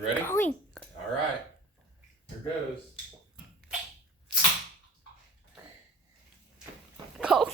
You ready? Going. All right. Here goes. Go.